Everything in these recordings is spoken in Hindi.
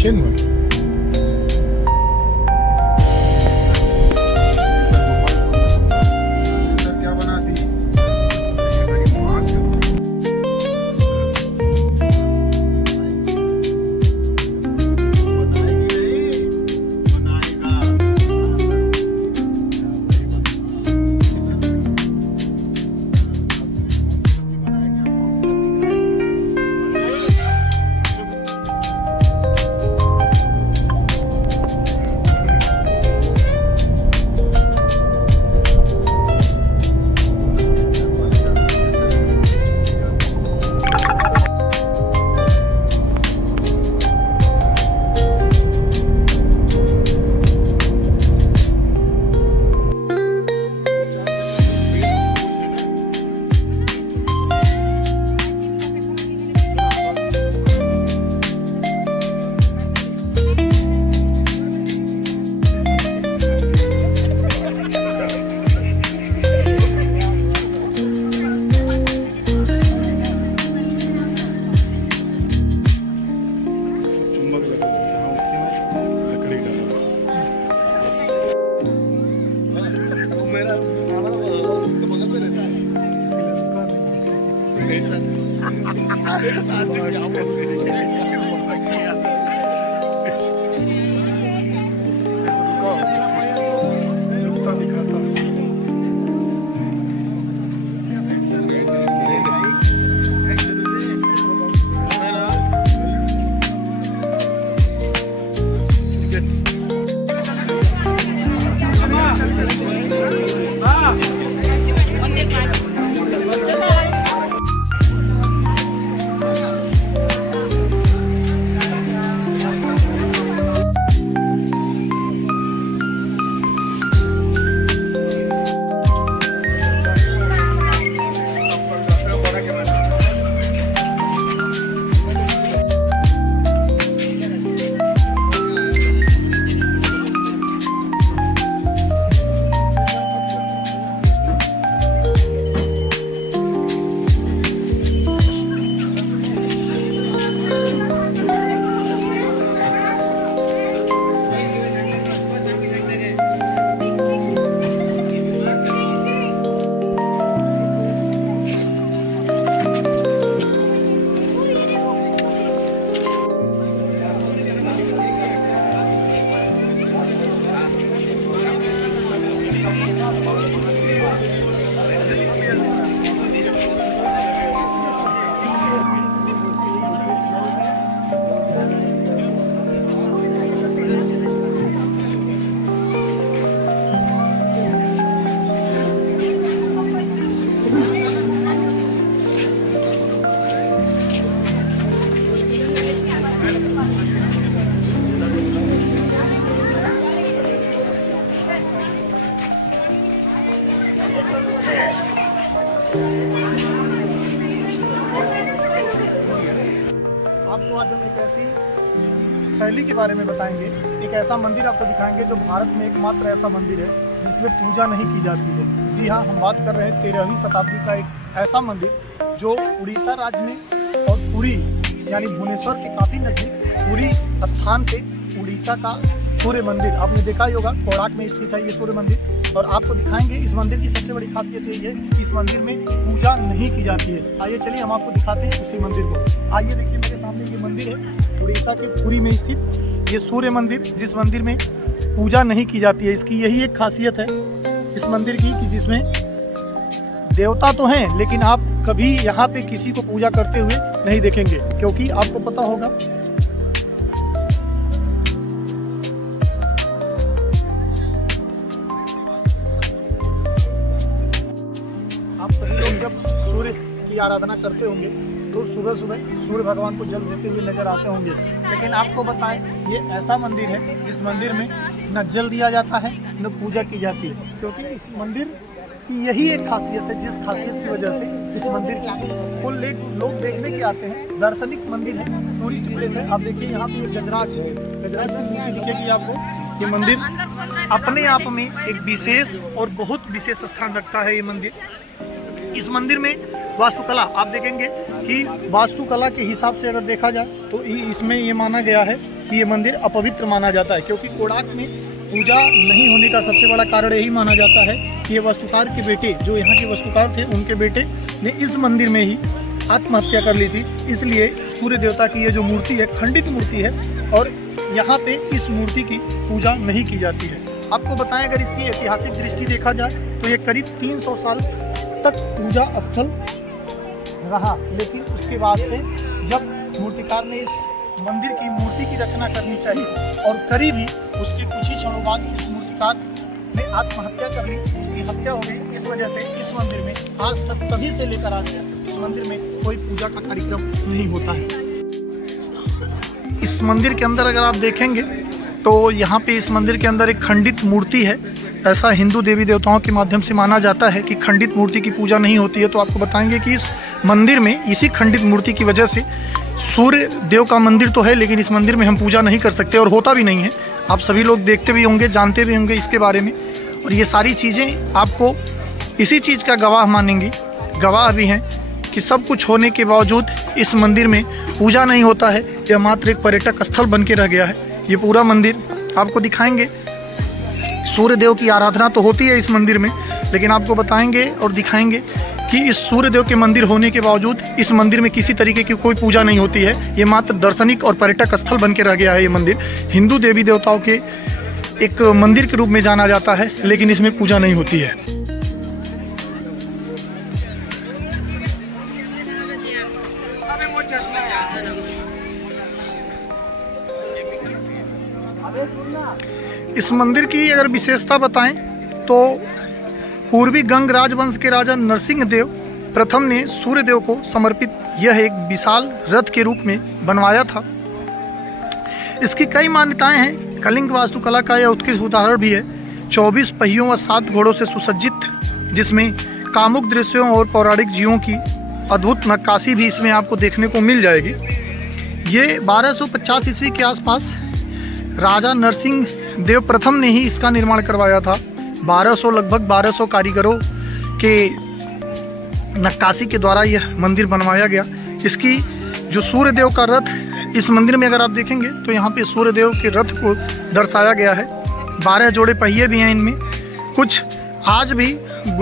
Chinois. आपको आज हम एक ऐसी शैली के बारे में बताएंगे, एक ऐसा मंदिर आपको दिखाएंगे जो भारत में एकमात्र ऐसा मंदिर है जिसमें पूजा नहीं की जाती है। जी हाँ, हम बात कर रहे हैं 13वीं शताब्दी का एक ऐसा मंदिर जो उड़ीसा राज्य में और पुरी यानी भुवनेश्वर के काफ़ी नज़दीक पुरी स्थान पे उड़ीसा का सूर्य मंदिर आपने देखा ही होगा। कोणार्क में स्थित है ये सूर्य मंदिर और आपको दिखाएंगे इस मंदिर की सबसे बड़ी खासियत यही है कि इस मंदिर में पूजा नहीं की जाती है। आइए चलिए हम आपको दिखाते हैं उसी मंदिर को। आइए देखिए मेरे सामने ये मंदिर है उड़ीसा के पुरी में स्थित ये सूर्य मंदिर, जिस मंदिर में पूजा नहीं की जाती है। इसकी यही एक खासियत है इस मंदिर की कि जिसमें देवता तो हैं लेकिन आप कभी यहाँ पे किसी को पूजा करते हुए नहीं देखेंगे, क्योंकि आपको पता होगा आप सभी लोग जब सूर्य की आराधना करते होंगे तो सुबह सुबह सूर्य भगवान को जल देते हुए नजर आते होंगे, लेकिन आपको बताएं ये ऐसा मंदिर है जिस मंदिर में न जल दिया जाता है न पूजा की जाती है, क्योंकि इस मंदिर की यही एक खासियत है जिस खासियत की वजह से इस मंदिर को लोग देखने के आते हैं। दार्शनिक मंदिर है, टूरिस्ट प्लेस है। आप देखिए यहाँ पे गजराज की मूर्ति दिखेगी आपको। ये मंदिर अपने आप में एक विशेष और बहुत विशेष स्थान रखता है। ये मंदिर, इस मंदिर में वास्तुकला आप देखेंगे कि वास्तुकला के हिसाब से अगर देखा जाए तो इसमें ये माना गया है कि ये मंदिर अपवित्र माना जाता है, क्योंकि कोणार्क में पूजा नहीं होने का सबसे बड़ा कारण यही माना जाता है कि ये वास्तुकार के बेटे, जो यहाँ के वास्तुकार थे, उनके बेटे ने इस मंदिर में ही आत्महत्या कर ली थी। इसलिए सूर्य देवता की ये जो मूर्ति है खंडित मूर्ति है और यहाँ पे इस मूर्ति की पूजा नहीं की जाती है। आपको बताएं, अगर इसकी ऐतिहासिक दृष्टि देखा जाए तो ये करीब 300 साल तक पूजा स्थल रहा, लेकिन उसके बाद से जब मूर्तिकार ने इस मंदिर की मूर्ति की रचना करनी चाहिए और करीब ही उसके कुछ ही क्षणों बाद इस मूर्तिकार ने आत्महत्या कर ली, उसकी हत्या हो गई। इस वजह से इस मंदिर में आज तक, तभी से लेकर आज तक इस मंदिर में कोई पूजा का कार्यक्रम नहीं होता है। इस मंदिर के अंदर अगर आप देखेंगे तो यहाँ पे इस मंदिर के अंदर एक खंडित मूर्ति है। ऐसा हिंदू देवी देवताओं के माध्यम से माना जाता है कि खंडित मूर्ति की पूजा नहीं होती है। तो आपको बताएंगे कि इस मंदिर में इसी खंडित मूर्ति की वजह से सूर्य देव का मंदिर तो है, लेकिन इस मंदिर में हम पूजा नहीं कर सकते और होता भी नहीं है। आप सभी लोग देखते भी होंगे, जानते भी होंगे इसके बारे में, और ये सारी चीज़ें आपको इसी चीज़ का गवाह मानेंगी, गवाह भी हैं कि सब कुछ होने के बावजूद इस मंदिर में पूजा नहीं होता है। यह मात्र एक पर्यटक स्थल बन के रह गया है। ये पूरा मंदिर आपको दिखाएंगे, सूर्य देव की आराधना तो होती है इस मंदिर में, लेकिन आपको बताएंगे और दिखाएंगे कि इस सूर्य देव के मंदिर होने के बावजूद इस मंदिर में किसी तरीके की कोई पूजा नहीं होती है। ये मात्र दार्शनिक और पर्यटक स्थल बन के रह गया है। ये मंदिर हिंदू देवी देवताओं के एक मंदिर के रूप में जाना जाता है, लेकिन इसमें पूजा नहीं होती है। इस मंदिर की अगर विशेषता बताएं तो पूर्वी गंग राजवंश के राजा नरसिंह देव प्रथम ने सूर्य देव को समर्पित यह एक विशाल रथ के रूप में बनवाया था। इसकी कई मान्यताएं हैं। कलिंग वास्तुकला का यह उत्कृष्ट उदाहरण भी है। 24 पहियों व 7 घोड़ों से सुसज्जित, जिसमें कामुक दृश्यों और पौराणिक जीवों की अद्भुत नक्काशी भी इसमें आपको देखने को मिल जाएगी। ये 1250 ईस्वी के आसपास राजा नरसिंह देव प्रथम ने ही इसका निर्माण करवाया था। 1200 लगभग 1200 कारीगरों के नक्काशी के द्वारा यह मंदिर बनवाया गया। इसकी जो सूर्य देव का रथ इस मंदिर में अगर आप देखेंगे तो यहाँ पे सूर्य देव के रथ को दर्शाया गया है। 12 जोड़े पहिए भी हैं इनमें। कुछ आज भी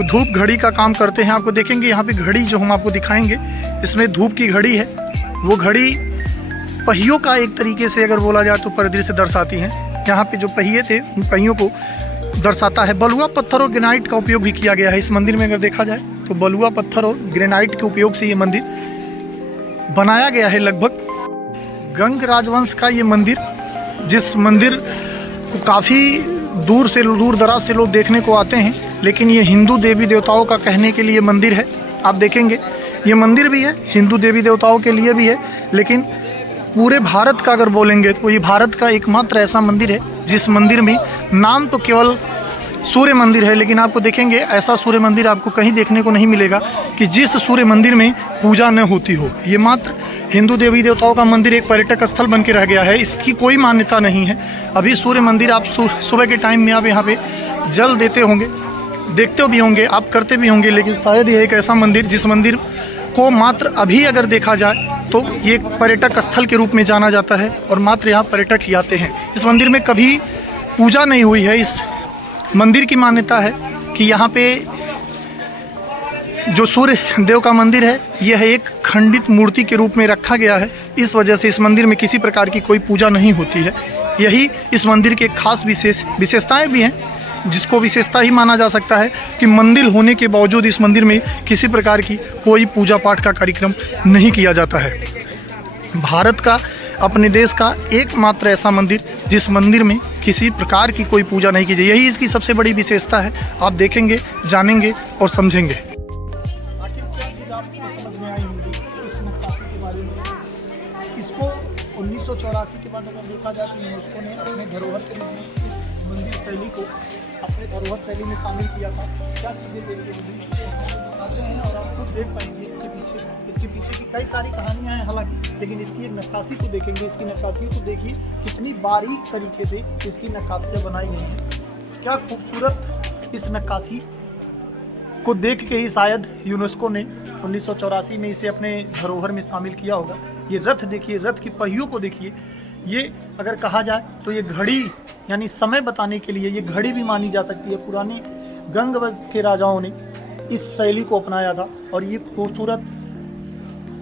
धूप घड़ी का काम करते हैं। आपको देखेंगे यहाँ पे घड़ी जो हम आपको दिखाएंगे, इसमें धूप की घड़ी है। वो घड़ी पहियों का एक तरीके से अगर बोला जाए तो परिदृश्य दर्शाती हैं। यहाँ पे जो पहिए थे उन पहियों को दर्शाता है। बलुआ पत्थर और ग्रेनाइट का उपयोग भी किया गया है इस मंदिर में। अगर देखा जाए तो बलुआ पत्थर और ग्रेनाइट के उपयोग से ये मंदिर बनाया गया है। लगभग गंग राजवंश का ये मंदिर, जिस मंदिर को काफ़ी दूर दराज से लोग देखने को आते हैं, लेकिन ये हिंदू देवी देवताओं का कहने के लिए मंदिर है। आप देखेंगे ये मंदिर भी है, हिंदू देवी देवताओं के लिए भी है, लेकिन पूरे भारत का अगर बोलेंगे तो ये भारत का एकमात्र ऐसा मंदिर है जिस मंदिर में नाम तो केवल सूर्य मंदिर है, लेकिन आपको देखेंगे ऐसा सूर्य मंदिर आपको कहीं देखने को नहीं मिलेगा कि जिस सूर्य मंदिर में पूजा न होती हो। ये मात्र हिंदू देवी देवताओं का मंदिर एक पर्यटक स्थल बन के रह गया है। इसकी कोई मान्यता नहीं है। अभी सूर्य मंदिर आप सुबह के टाइम में आप यहाँ पे जल देते होंगे, देखते भी होंगे, आप करते भी होंगे, लेकिन शायद ये एक ऐसा मंदिर जिस मंदिर को मात्र अभी अगर देखा जाए तो ये एक पर्यटक स्थल के रूप में जाना जाता है और मात्र यहाँ पर्यटक ही आते हैं। इस मंदिर में कभी पूजा नहीं हुई है। इस मंदिर की मान्यता है कि यहाँ पे जो सूर्य देव का मंदिर है यह एक खंडित मूर्ति के रूप में रखा गया है। इस वजह से इस मंदिर में किसी प्रकार की कोई पूजा नहीं होती है। यही इस मंदिर के खास विशेषताएं भी हैं, जिसको विशेषता ही माना जा सकता है कि मंदिर होने के बावजूद इस मंदिर में किसी प्रकार की कोई पूजा पाठ का कार्यक्रम नहीं किया जाता है। भारत का, अपने देश का एकमात्र ऐसा मंदिर जिस मंदिर में किसी प्रकार की कोई पूजा नहीं की जाए, यही इसकी सबसे बड़ी विशेषता है। आप देखेंगे, जानेंगे और समझेंगे। आखिर क्या चीज़ आपको समझ में आई होगी इस नक्काशी के बारे में। इसको 1984 के बाद अगर देखा जाए तो यूनेस्को ने अपने धरोहर के रूप में इस मंदिर शैली को अपने धरोहर शैली में शामिल किया था। क्या चीज़ें दिखाते हैं और आप खुद देख पाएंगे इसके पीछे की कई सारी कहानियां हैं हालांकि, लेकिन इसकी एक नक्काशी को देखेंगे। इसकी नक्काशी को देखिए कितनी बारीक तरीके से इसकी नक्काशियाँ बनाई गई हैं। क्या खूबसूरत इस नक्काशी को देख के ही शायद यूनेस्को ने 1984 में इसे अपने धरोहर में शामिल किया होगा। ये रथ देखिए, रथ की पहियों को देखिए। ये अगर कहा जाए तो ये घड़ी यानी समय बताने के लिए ये घड़ी भी मानी जा सकती है। पुराने गंग वंश के राजाओं ने इस शैली को अपनाया था और ये खूबसूरत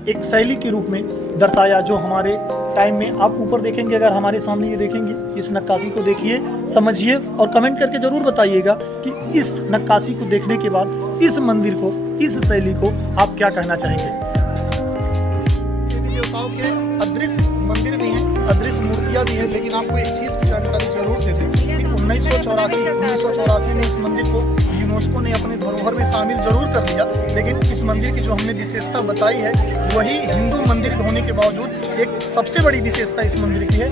एक शैली के रूप में दर्शाया, जो हमारे टाइम में आप ऊपर देखेंगे, अगर हमारे सामने ये देखेंगे, इस नक्काशी को देखिए, समझिए और कमेंट करके जरूर बताइएगा कि इस नक्काशी को देखने के बाद इस मंदिर को, इस शैली को आप क्या कहना चाहेंगे। देवी देवताओं के अदृश्य मंदिर भी हैं, अदृश्य मूर्तियां भी हैं, लेकिन आपको एक चीज की जानकारी जरूर दे दें कि 1984 में इस मंदिर को यूनेस्को ने अपने धरोहर में शामिल जरूर कर लिया, लेकिन इस मंदिर की जो हमने विशेषता बताई है वही हिंदू मंदिर होने के बावजूद एक सबसे बड़ी विशेषता इस मंदिर की है।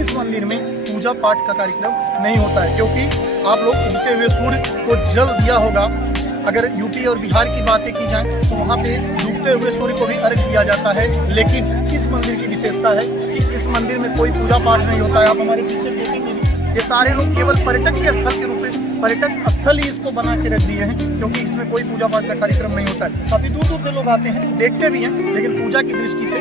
इस मंदिर में पूजा पाठ का कार्यक्रम नहीं होता है, क्योंकि आप लोग उगते हुए सूर्य को जल दिया होगा। अगर यूपी और बिहार की बातें की जाए तो वहाँ पे डूबते हुए सूर्य को भी अर्घ दिया जाता है, लेकिन इस मंदिर की विशेषता है कि इस मंदिर में कोई पूजा पाठ नहीं होता है। आप हमारे पीछे देखेंगे, ये सारे लोग केवल पर्यटक के स्थल के रूप में, पर्यटक स्थल ही इसको बना के रख दिए हैं, क्योंकि इसमें कोई पूजा पाठ का कार्यक्रम नहीं होता है। काफी दूर दूर से लोग आते हैं, देखते भी हैं, लेकिन पूजा की दृष्टि से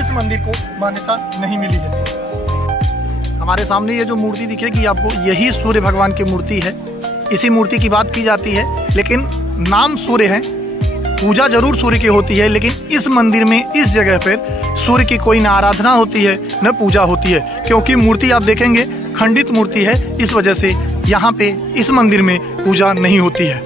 इस मंदिर को मान्यता नहीं मिली है। हमारे सामने ये जो मूर्ति दिखेगी आपको, यही सूर्य भगवान की मूर्ति है। इसी मूर्ति की बात की जाती है, लेकिन नाम सूर्य है, पूजा जरूर सूर्य की होती है, लेकिन इस मंदिर में, इस जगह पर सूर्य की कोई न आराधना होती है न पूजा होती है, क्योंकि मूर्ति आप देखेंगे खंडित मूर्ति है। इस वजह से यहाँ पे इस मंदिर में पूजा नहीं होती है।